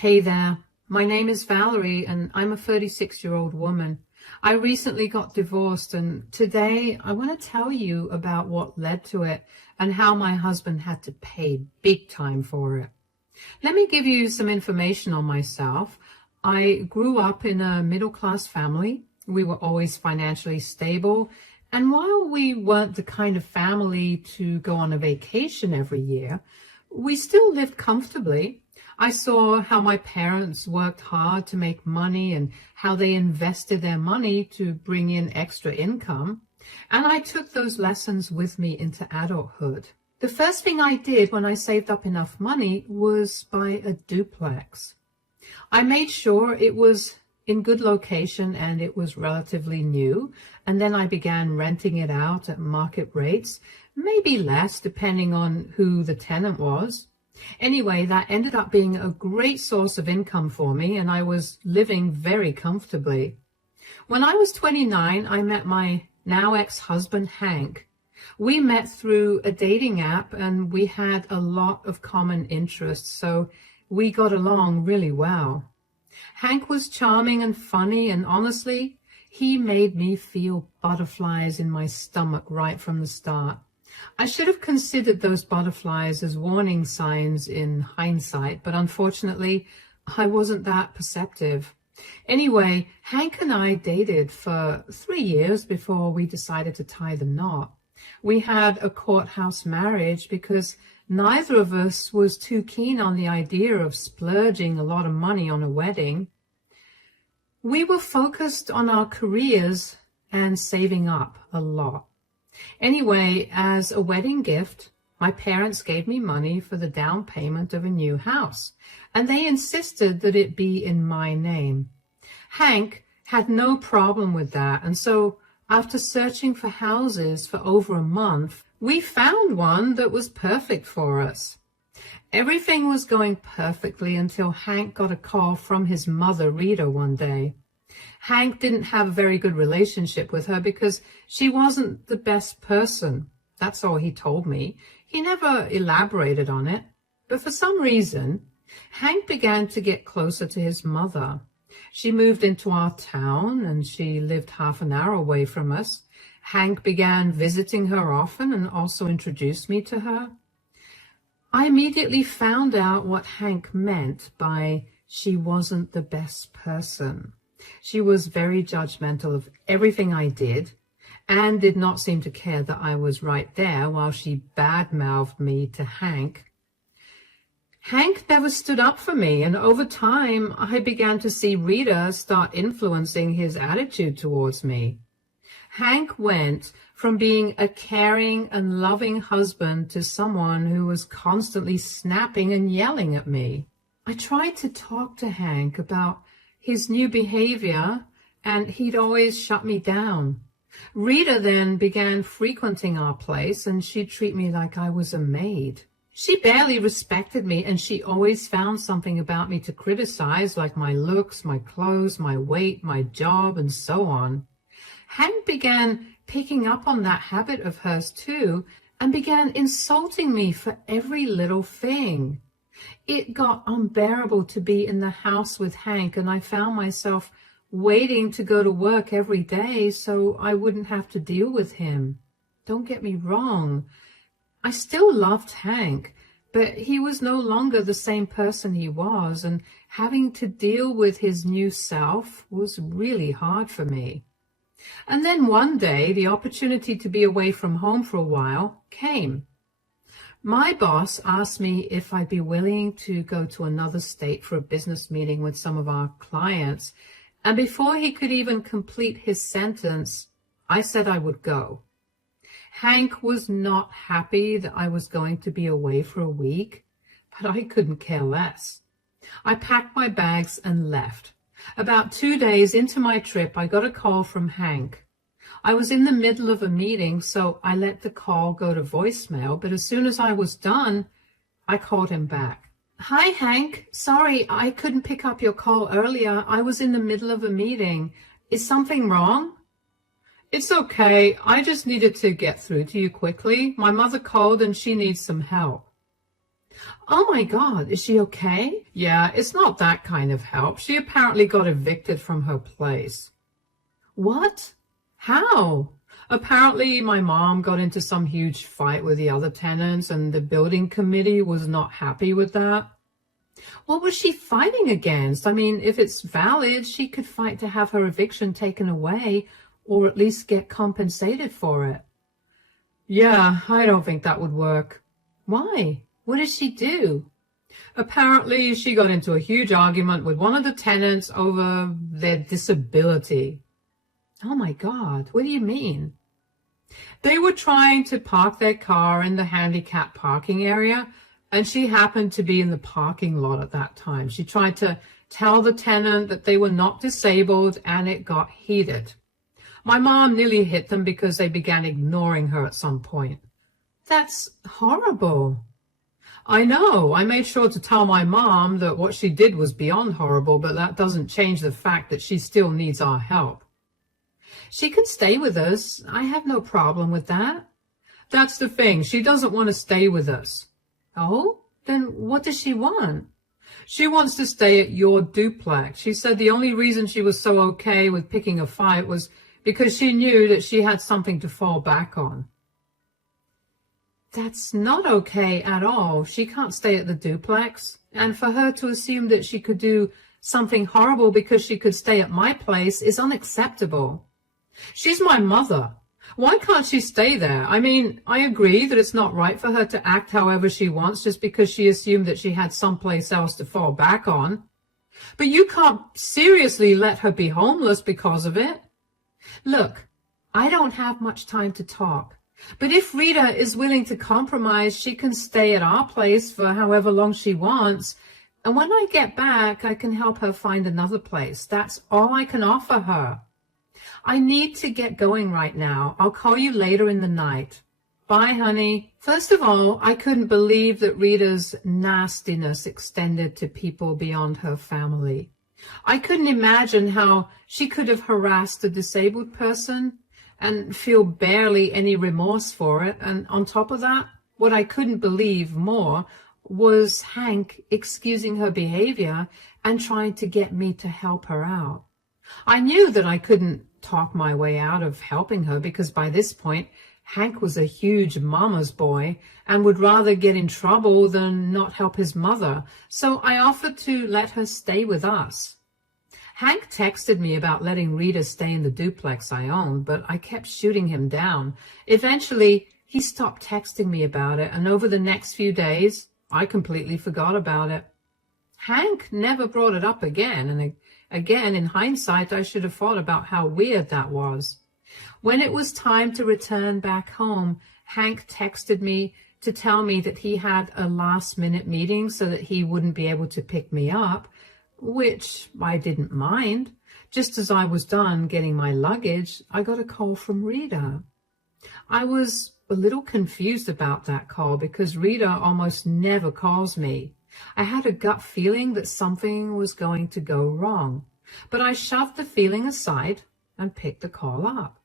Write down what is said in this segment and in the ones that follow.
Hey there, my name is Valerie and I'm a 36-year-old woman. I recently got divorced and today I want to tell you about what led to it and how my husband had to pay big time for it. Let me give you some information on myself. I grew up in a middle-class family. We were always financially stable. And while we weren't the kind of family to go on a vacation every year, we still lived comfortably. I saw how my parents worked hard to make money and how they invested their money to bring in extra income. And I took those lessons with me into adulthood. The first thing I did when I saved up enough money was buy a duplex. I made sure it was in good location and it was relatively new. And then I began renting it out at market rates, maybe less depending on who the tenant was. Anyway, that ended up being a great source of income for me, and I was living very comfortably. When I was 29, I met my now ex-husband, Hank. We met through a dating app, and we had a lot of common interests, so we got along really well. Hank was charming and funny, and honestly, he made me feel butterflies in my stomach right from the start. I should have considered those butterflies as warning signs in hindsight, but unfortunately, I wasn't that perceptive. Anyway, Hank and I dated for 3 years before we decided to tie the knot. We had a courthouse marriage because neither of us was too keen on the idea of splurging a lot of money on a wedding. We were focused on our careers and saving up a lot. Anyway, as a wedding gift, my parents gave me money for the down payment of a new house, and they insisted that it be in my name. Hank had no problem with that, and so after searching for houses for over a month, we found one that was perfect for us. Everything was going perfectly until Hank got a call from his mother, Rita, one day. Hank didn't have a very good relationship with her because she wasn't the best person. That's all he told me. He never elaborated on it. But for some reason, Hank began to get closer to his mother. She moved into our town and she lived half an hour away from us. Hank began visiting her often and also introduced me to her. I immediately found out what Hank meant by she wasn't the best person. She was very judgmental of everything I did and did not seem to care that I was right there while she badmouthed me to Hank. Hank never stood up for me, and over time I began to see Rita start influencing his attitude towards me. Hank went from being a caring and loving husband to someone who was constantly snapping and yelling at me. I tried to talk to Hank about his new behavior, and he'd always shut me down. Rita then began frequenting our place, and she'd treat me like I was a maid. She barely respected me, and she always found something about me to criticize, like my looks, my clothes, my weight, my job, and so on. Hank began picking up on that habit of hers too, and began insulting me for every little thing. It got unbearable to be in the house with Hank, and I found myself waiting to go to work every day so I wouldn't have to deal with him. Don't get me wrong. I still loved Hank, but he was no longer the same person he was, and having to deal with his new self was really hard for me. And then one day, the opportunity to be away from home for a while came. My boss asked me if I'd be willing to go to another state for a business meeting with some of our clients, and before he could even complete his sentence, I said I would go. Hank was not happy that I was going to be away for a week, but I couldn't care less. I packed my bags and left. About 2 days into my trip, I got a call from Hank. I was in the middle of a meeting, so I let the call go to voicemail, but as soon as I was done, I called him back. Hi, Hank. Sorry, I couldn't pick up your call earlier. I was in the middle of a meeting. Is something wrong? It's okay. I just needed to get through to you quickly. My mother called and she needs some help. Oh my God, is she okay? Yeah, it's not that kind of help. She apparently got evicted from her place. What? How? Apparently my mom got into some huge fight with the other tenants and the building committee was not happy with that. What was she fighting against? I mean, if it's valid, she could fight to have her eviction taken away or at least get compensated for it. Yeah, I don't think that would work. Why? What did she do? Apparently, she got into a huge argument with one of the tenants over their disability. Oh my God, what do you mean? They were trying to park their car in the handicap parking area, and she happened to be in the parking lot at that time. She tried to tell the tenant that they were not disabled, and it got heated. My mom nearly hit them because they began ignoring her at some point. That's horrible. I know. I made sure to tell my mom that what she did was beyond horrible, but that doesn't change the fact that she still needs our help. She can stay with us. I have no problem with that. That's the thing. She doesn't want to stay with us. Oh? Then what does she want? She wants to stay at your duplex. She said the only reason she was so okay with picking a fight was because she knew that she had something to fall back on. That's not okay at all. She can't stay at the duplex. And for her to assume that she could do something horrible because she could stay at my place is unacceptable. She's my mother. Why can't she stay there? I mean, I agree that it's not right for her to act however she wants just because she assumed that she had someplace else to fall back on. But you can't seriously let her be homeless because of it. Look, I don't have much time to talk. But if Rita is willing to compromise, she can stay at our place for however long she wants. And when I get back, I can help her find another place. That's all I can offer her. I need to get going right now. I'll call you later in the night. Bye, honey. First of all, I couldn't believe that Rita's nastiness extended to people beyond her family. I couldn't imagine how she could have harassed a disabled person and feel barely any remorse for it. And on top of that, what I couldn't believe more was Hank excusing her behavior and trying to get me to help her out. I knew that I couldn't talk my way out of helping her because by this point, Hank was a huge mama's boy and would rather get in trouble than not help his mother. So I offered to let her stay with us. Hank texted me about letting Rita stay in the duplex I owned, but I kept shooting him down. Eventually, he stopped texting me about it, and over the next few days, I completely forgot about it. Hank never brought it up again, and again, in hindsight, I should have thought about how weird that was. When it was time to return back home, Hank texted me to tell me that he had a last-minute meeting so that he wouldn't be able to pick me up, which I didn't mind. Just as I was done getting my luggage, I got a call from Rita. I was a little confused about that call because Rita almost never calls me. I had a gut feeling that something was going to go wrong, but I shoved the feeling aside and picked the call up.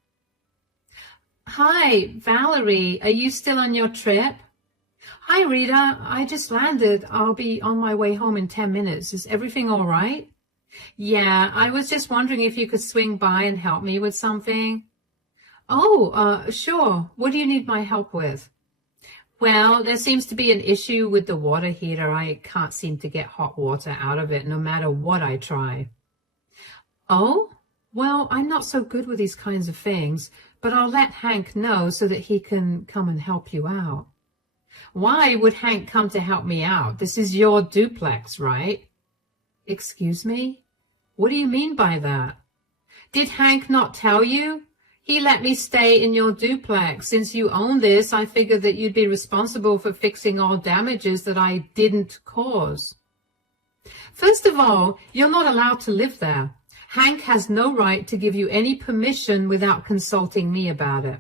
Hi, Valerie, are you still on your trip? Hi, Rita. I just landed. I'll be on my way home in 10 minutes. Is everything all right? Yeah, I was just wondering if you could swing by and help me with something. Oh, sure. What do you need my help with? Well, there seems to be an issue with the water heater. I can't seem to get hot water out of it no matter what I try. Oh, well, I'm not so good with these kinds of things, but I'll let Hank know so that he can come and help you out. Why would Hank come to help me out? This is your duplex, right? Excuse me? What do you mean by that? Did Hank not tell you? He let me stay in your duplex. Since you own this, I figured that you'd be responsible for fixing all damages that I didn't cause. First of all, you're not allowed to live there. Hank has no right to give you any permission without consulting me about it.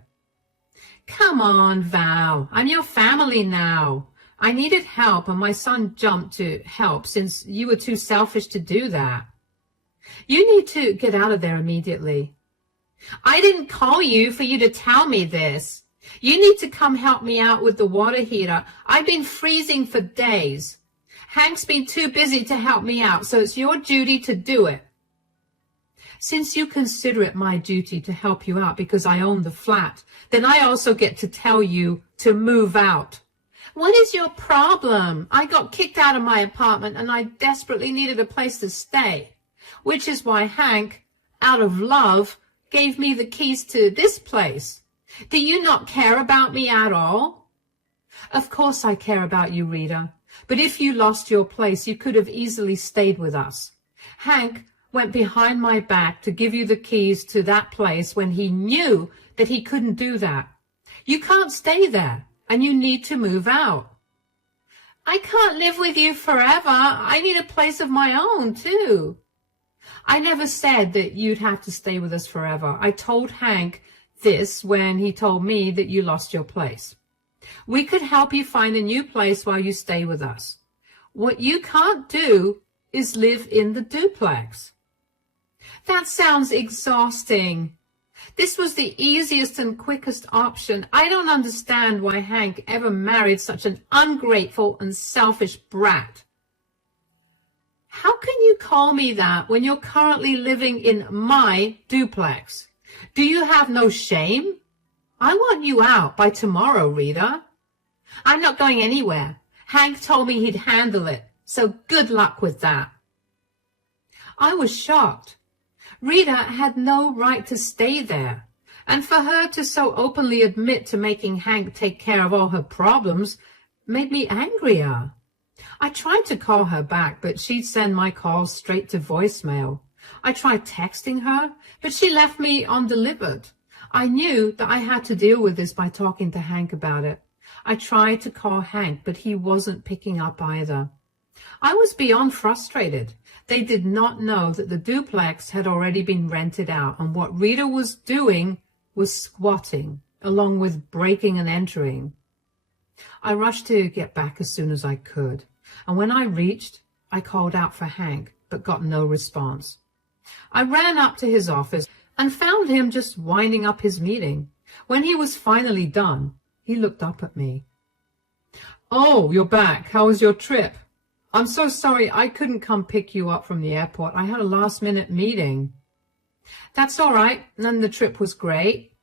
Come on, Val. I'm your family now. I needed help, and my son jumped to help since you were too selfish to do that. You need to get out of there immediately. I didn't call you for you to tell me this. You need to come help me out with the water heater. I've been freezing for days. Hank's been too busy to help me out, so it's your duty to do it. Since you consider it my duty to help you out because I own the flat, then I also get to tell you to move out. What is your problem? I got kicked out of my apartment and I desperately needed a place to stay, which is why Hank, out of love, gave me the keys to this place. Do you not care about me at all? Of course I care about you, Rita, but if you lost your place, you could have easily stayed with us. Hank went behind my back to give you the keys to that place when he knew that he couldn't do that. You can't stay there, and you need to move out. I can't live with you forever. I need a place of my own, too. I never said that you'd have to stay with us forever. I told Hank this when he told me that you lost your place. We could help you find a new place while you stay with us. What you can't do is live in the duplex. That sounds exhausting. This was the easiest and quickest option. I don't understand why Hank ever married such an ungrateful and selfish brat. How can you call me that when you're currently living in my duplex? Do you have no shame? I want you out by tomorrow, Rita. I'm not going anywhere. Hank told me he'd handle it, so good luck with that. I was shocked. Rita had no right to stay there, and for her to so openly admit to making Hank take care of all her problems made me angrier. I tried to call her back, but she'd send my calls straight to voicemail. I tried texting her, but she left me undelivered. I knew that I had to deal with this by talking to Hank about it. I tried to call Hank, but he wasn't picking up either. I was beyond frustrated. They did not know that the duplex had already been rented out, and what Rita was doing was squatting, along with breaking and entering. I rushed to get back as soon as I could, and when I reached, I called out for Hank, but got no response. I ran up to his office and found him just winding up his meeting. When he was finally done, he looked up at me. "Oh, you're back. How was your trip? I'm so sorry I couldn't come pick you up from the airport. I had a last-minute meeting." "That's all right, and the trip was great.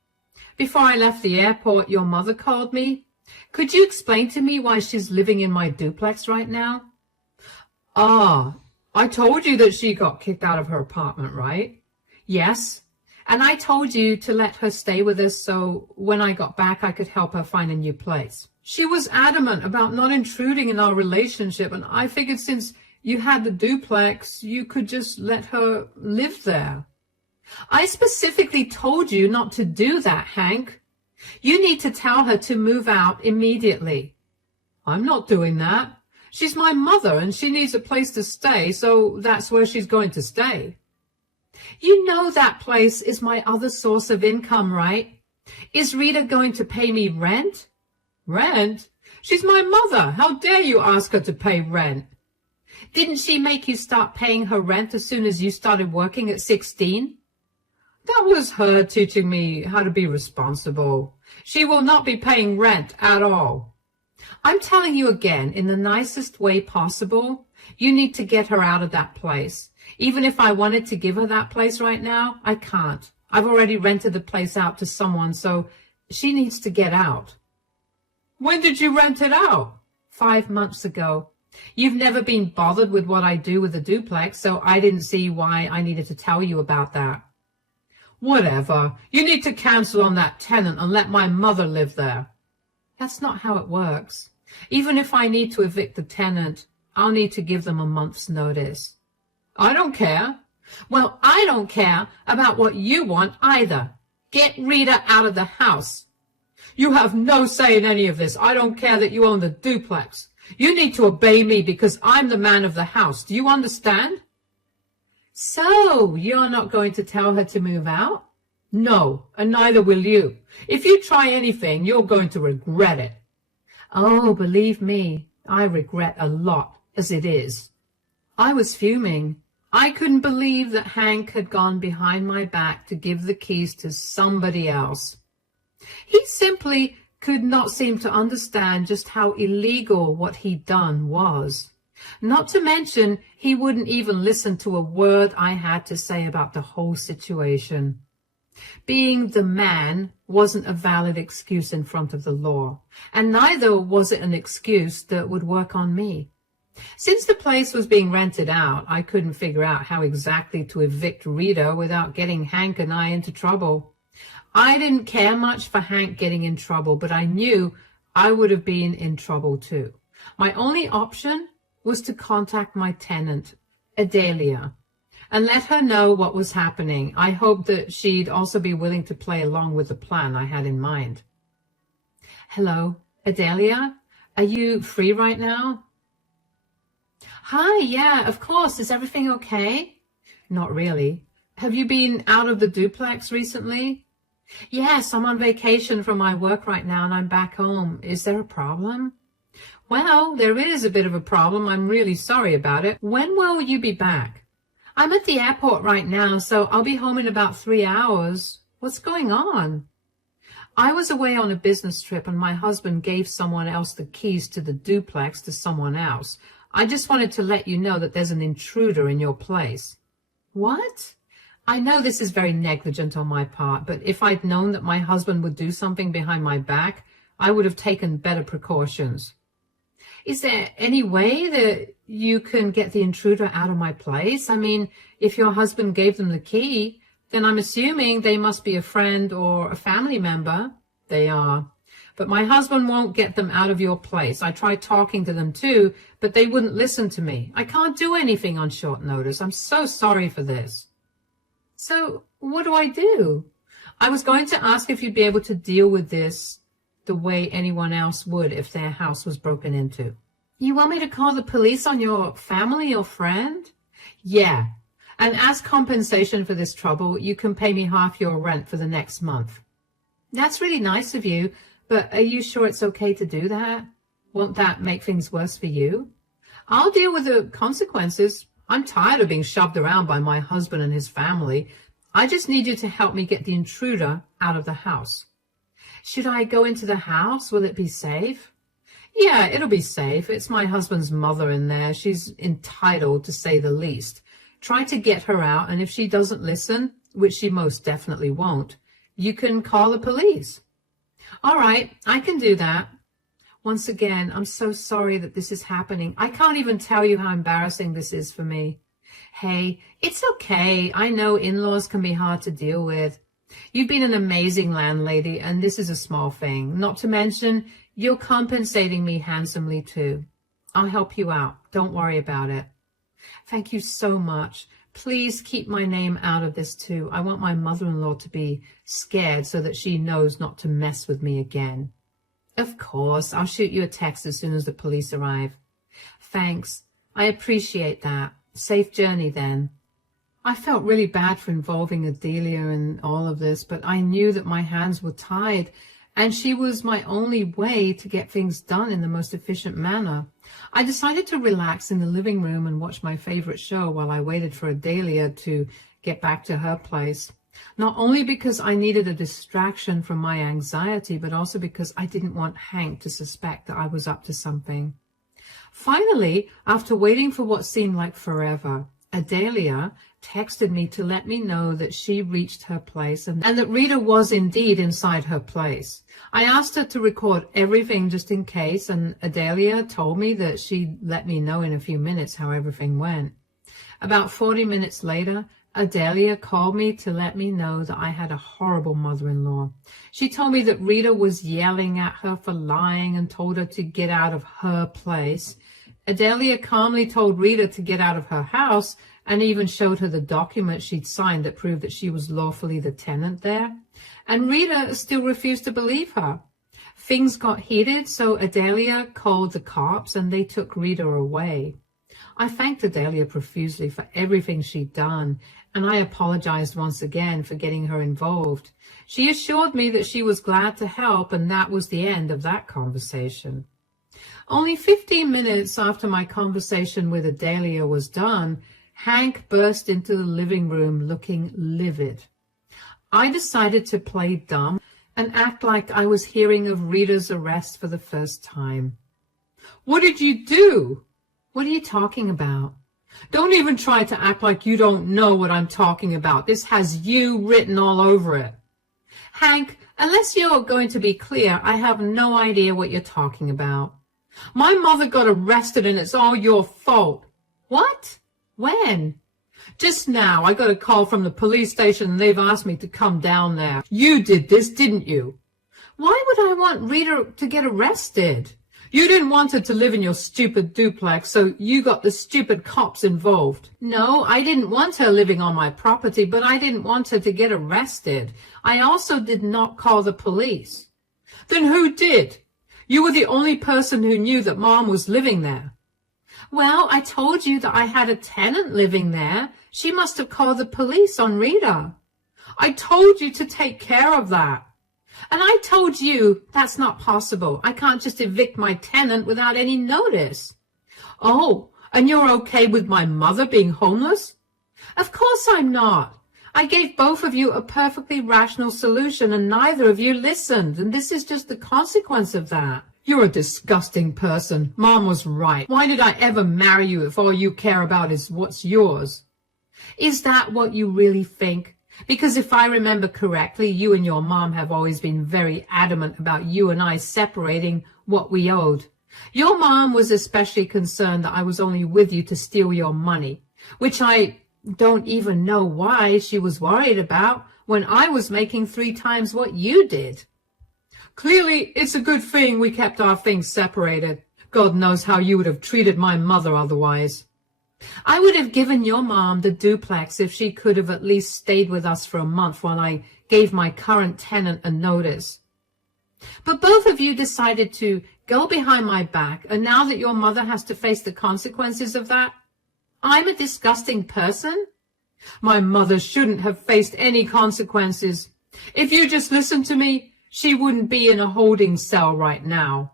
Before I left the airport, your mother called me. Could you explain to me why she's living in my duplex right now?" "Ah, I told you that she got kicked out of her apartment, right?" "Yes, and I told you to let her stay with us so when I got back I could help her find a new place. She was adamant about not intruding in our relationship, and I figured since you had the duplex, you could just let her live there." "I specifically told you not to do that, Hank. You need to tell her to move out immediately." "I'm not doing that. She's my mother, and she needs a place to stay, so that's where she's going to stay." "You know that place is my other source of income, right? Is Rita going to pay me rent?" "Rent? She's my mother. How dare you ask her to pay rent?" "Didn't she make you start paying her rent as soon as you started working at 16? "That was her teaching me how to be responsible. She will not be paying rent at all." "I'm telling you again, in the nicest way possible, you need to get her out of that place. Even if I wanted to give her that place right now, I can't. I've already rented the place out to someone, so she needs to get out." "When did you rent it out?" 5 months ago. You've never been bothered with what I do with the duplex, so I didn't see why I needed to tell you about that." "Whatever. You need to cancel on that tenant and let my mother live there." "That's not how it works. Even if I need to evict the tenant, I'll need to give them a month's notice." "I don't care." "Well, I don't care about what you want either. Get Rita out of the house." "You have no say in any of this. I don't care that you own the duplex. You need to obey me because I'm the man of the house. Do you understand?" "So, you're not going to tell her to move out?" "No, and neither will you. If you try anything, you're going to regret it." "Oh, believe me, I regret a lot as it is." I was fuming. I couldn't believe that Hank had gone behind my back to give the keys to somebody else. He simply could not seem to understand just how illegal what he'd done was. Not to mention, he wouldn't even listen to a word I had to say about the whole situation. Being the man wasn't a valid excuse in front of the law, and neither was it an excuse that would work on me. Since the place was being rented out, I couldn't figure out how exactly to evict Rita without getting Hank and I into trouble. I didn't care much for Hank getting in trouble, but I knew I would have been in trouble too. My only option was to contact my tenant, Adelia, and let her know what was happening. I hoped that she'd also be willing to play along with the plan I had in mind. Hello, Adelia? Are you free right now? Hi, yeah, of course. Is everything okay? Not really. Have you been out of the duplex recently? Yes, I'm on vacation from my work right now and I'm back home. Is there a problem? Well, there is a bit of a problem. I'm really sorry about it. When will you be back? I'm at the airport right now, so I'll be home in about 3 hours. What's going on? I was away on a business trip and my husband gave someone else the keys to the duplex to someone else. I just wanted to let you know that there's an intruder in your place. What? I know this is very negligent on my part, but if I'd known that my husband would do something behind my back, I would have taken better precautions. Is there any way that you can get the intruder out of my place? I mean, if your husband gave them the key, then I'm assuming they must be a friend or a family member. They are. But my husband won't get them out of your place. I tried talking to them too, but they wouldn't listen to me. I can't do anything on short notice. I'm so sorry for this. So what do I do? I was going to ask if you'd be able to deal with this the way anyone else would if their house was broken into. You want me to call the police on your family or friend? Yeah. And as compensation for this trouble, you can pay me half your rent for the next month. That's really nice of you, but are you sure it's okay to do that? Won't that make things worse for you? I'll deal with the consequences. I'm tired of being shoved around by my husband and his family. I just need you to help me get the intruder out of the house. Should I go into the house? Will it be safe? Yeah, it'll be safe. It's my husband's mother in there. She's entitled, to say the least. Try to get her out, and if she doesn't listen, which she most definitely won't, you can call the police. All right, I can do that. Once again, I'm so sorry that this is happening. I can't even tell you how embarrassing this is for me. Hey, it's okay. I know in-laws can be hard to deal with. You've been an amazing landlady, and this is a small thing. Not to mention, you're compensating me handsomely too. I'll help you out. Don't worry about it. Thank you so much. Please keep my name out of this too. I want my mother-in-law to be scared so that she knows not to mess with me again. Of course, I'll shoot you a text as soon as the police arrive. Thanks. I appreciate that. Safe journey then. I felt really bad for involving Adelia in all of this, but I knew that my hands were tied, and she was my only way to get things done in the most efficient manner. I decided to relax in the living room and watch my favorite show while I waited for Adelia to get back to her place. Not only because I needed a distraction from my anxiety, but also because I didn't want Hank to suspect that I was up to something. Finally, after waiting for what seemed like forever, Adelia texted me to let me know that she reached her place and that Rita was indeed inside her place. I asked her to record everything just in case, and Adelia told me that she'd let me know in a few minutes how everything went. About 40 minutes later, Adelia called me to let me know that I had a horrible mother-in-law. She told me that Rita was yelling at her for lying and told her to get out of her place. Adelia calmly told Rita to get out of her house and even showed her the document she'd signed that proved that she was lawfully the tenant there. And Rita still refused to believe her. Things got heated, so Adelia called the cops and they took Rita away. I thanked Adelia profusely for everything she'd done, and I apologized once again for getting her involved. She assured me that she was glad to help, and that was the end of that conversation. Only 15 minutes after my conversation with Adelia was done, Hank burst into the living room looking livid. I decided to play dumb and act like I was hearing of Rita's arrest for the first time. What did you do? What are you talking about? Don't even try to act like you don't know what I'm talking about. This has you written all over it. Hank, unless you're going to be clear, I have no idea what you're talking about. My mother got arrested and it's all your fault. What? When? Just now. I got a call from the police station and they've asked me to come down there. You did this, didn't you? Why would I want Rita to get arrested? You didn't want her to live in your stupid duplex, so you got the stupid cops involved. No, I didn't want her living on my property, but I didn't want her to get arrested. I also did not call the police. Then who did? You were the only person who knew that Mom was living there. Well, I told you that I had a tenant living there. She must have called the police on Rita. I told you to take care of that. And I told you that's not possible. I can't just evict my tenant without any notice. Oh, and you're okay with my mother being homeless? Of course I'm not. I gave both of you a perfectly rational solution and neither of you listened, and this is just the consequence of that. You're a disgusting person. Mom was right. Why did I ever marry you if all you care about is what's yours? Is that what you really think? Because if I remember correctly, you and your mom have always been very adamant about you and I separating what we owed. Your mom was especially concerned that I was only with you to steal your money, which I don't even know why she was worried about when I was making 3 times what you did. Clearly, it's a good thing we kept our things separated. God knows how you would have treated my mother otherwise. I would have given your mom the duplex if she could have at least stayed with us for a month while I gave my current tenant a notice. But both of you decided to go behind my back, and now that your mother has to face the consequences of that, I'm a disgusting person? My mother shouldn't have faced any consequences. If you just listened to me, she wouldn't be in a holding cell right now.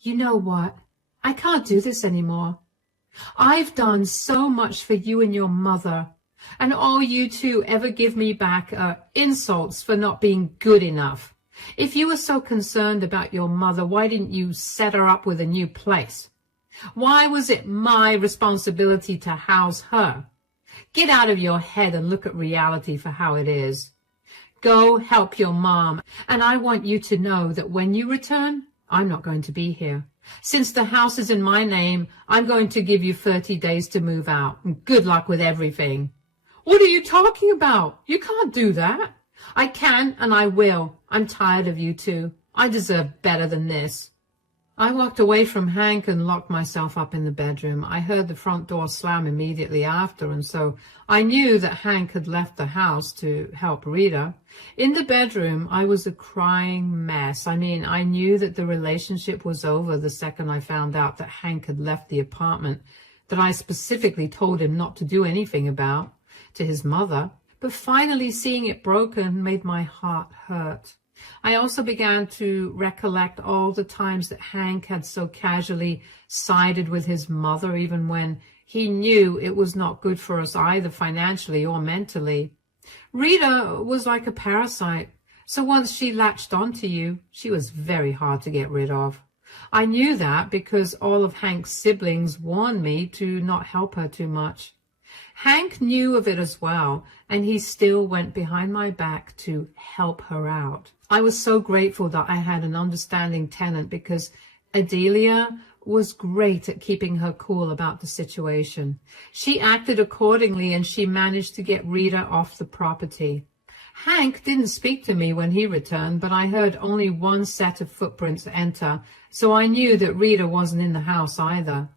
You know what? I can't do this anymore. I've done so much for you and your mother, and all you two ever give me back are insults for not being good enough. If you were so concerned about your mother, why didn't you set her up with a new place? Why was it my responsibility to house her? Get out of your head and look at reality for how it is. Go help your mom, and I want you to know that when you return, I'm not going to be here. Since the house is in my name, I'm going to give you 30 days to move out. And good luck with everything. What are you talking about? You can't do that. I can and I will. I'm tired of you two. I deserve better than this. I walked away from Hank and locked myself up in the bedroom. I heard the front door slam immediately after, and so I knew that Hank had left the house to help Rita. In the bedroom, I was a crying mess. I knew that the relationship was over the second I found out that Hank had left the apartment, that I specifically told him not to do anything about, to his mother. But finally seeing it broken made my heart hurt. I also began to recollect all the times that Hank had so casually sided with his mother, even when he knew it was not good for us either financially or mentally. Rita was like a parasite, so once she latched onto you, she was very hard to get rid of. I knew that because all of Hank's siblings warned me to not help her too much. Hank knew of it as well, and he still went behind my back to help her out. I was so grateful that I had an understanding tenant because Adelia was great at keeping her cool about the situation. She acted accordingly and she managed to get Rita off the property. Hank didn't speak to me when he returned, but I heard only one set of footprints enter, so I knew that Rita wasn't in the house either.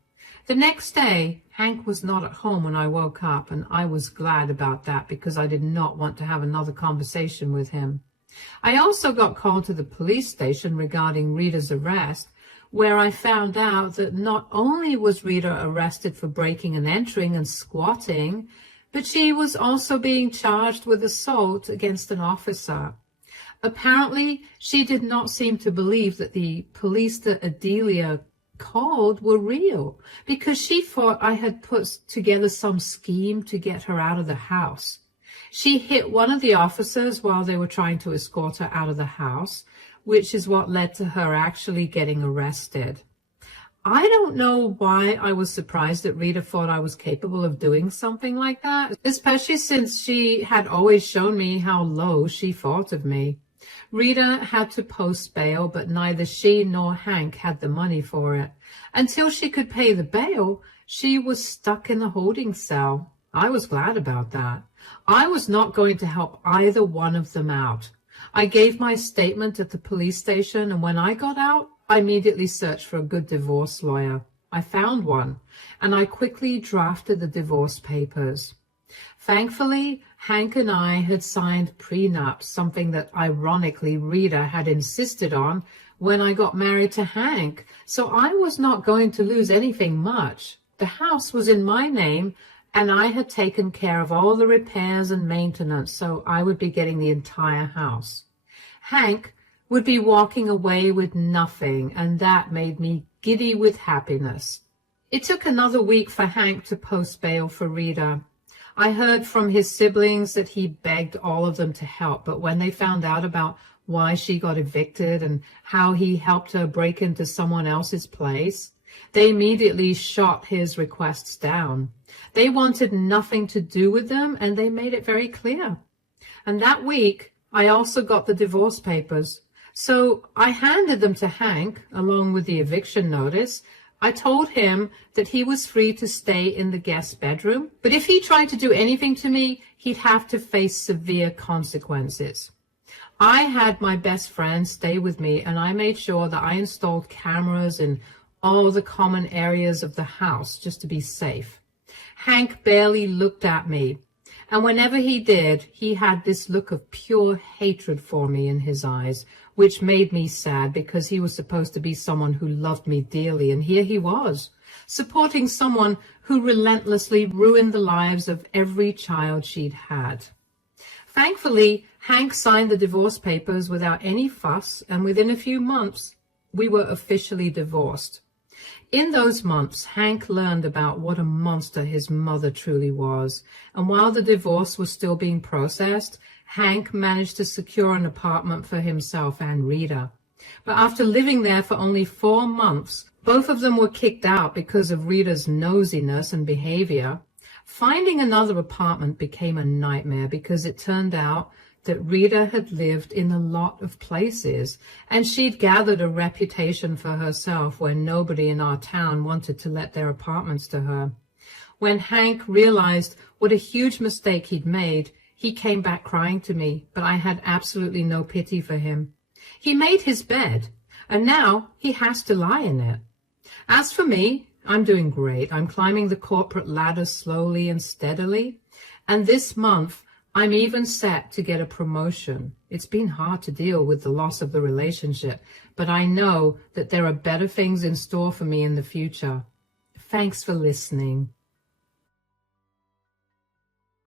The next day, Hank was not at home when I woke up, and I was glad about that because I did not want to have another conversation with him. I also got called to the police station regarding Rita's arrest, where I found out that not only was Rita arrested for breaking and entering and squatting, but she was also being charged with assault against an officer. Apparently, she did not seem to believe that the police that Adelia called were real, because she thought I had put together some scheme to get her out of the house. She hit one of the officers while they were trying to escort her out of the house, which is what led to her actually getting arrested. I don't know why I was surprised that Rita thought I was capable of doing something like that, especially since she had always shown me how low she thought of me. Rita had to post bail, but neither she nor Hank had the money for it. Until she could pay the bail, she was stuck in the holding cell. I was glad about that. I was not going to help either one of them out. I gave my statement at the police station, and when I got out, I immediately searched for a good divorce lawyer. I found one, and I quickly drafted the divorce papers. Thankfully, Hank and I had signed prenups, something that ironically Rita had insisted on when I got married to Hank, so I was not going to lose anything much. The house was in my name, and I had taken care of all the repairs and maintenance, so I would be getting the entire house. Hank would be walking away with nothing, and that made me giddy with happiness. It took another week for Hank to post bail for Rita. I heard from his siblings that he begged all of them to help, but when they found out about why she got evicted and how he helped her break into someone else's place, they immediately shot his requests down. They wanted nothing to do with them, and they made it very clear. And that week, I also got the divorce papers. So I handed them to Hank, along with the eviction notice. I told him that he was free to stay in the guest bedroom, but if he tried to do anything to me, he'd have to face severe consequences. I had my best friend stay with me, and I made sure that I installed cameras in all the common areas of the house just to be safe. Hank barely looked at me, and whenever he did, he had this look of pure hatred for me in his eyes, which made me sad because he was supposed to be someone who loved me dearly, and here he was, supporting someone who relentlessly ruined the lives of every child she'd had. Thankfully, Hank signed the divorce papers without any fuss, and within a few months, we were officially divorced. In those months, Hank learned about what a monster his mother truly was, and while the divorce was still being processed, Hank managed to secure an apartment for himself and Rita. But after living there for only 4 months, both of them were kicked out because of Rita's nosiness and behavior. Finding another apartment became a nightmare because it turned out that Rita had lived in a lot of places, and she'd gathered a reputation for herself where nobody in our town wanted to let their apartments to her. When Hank realized what a huge mistake he'd made, he came back crying to me, but I had absolutely no pity for him. He made his bed, and now he has to lie in it. As for me, I'm doing great. I'm climbing the corporate ladder slowly and steadily, and this month, I'm even set to get a promotion. It's been hard to deal with the loss of the relationship, but I know that there are better things in store for me in the future. Thanks for listening.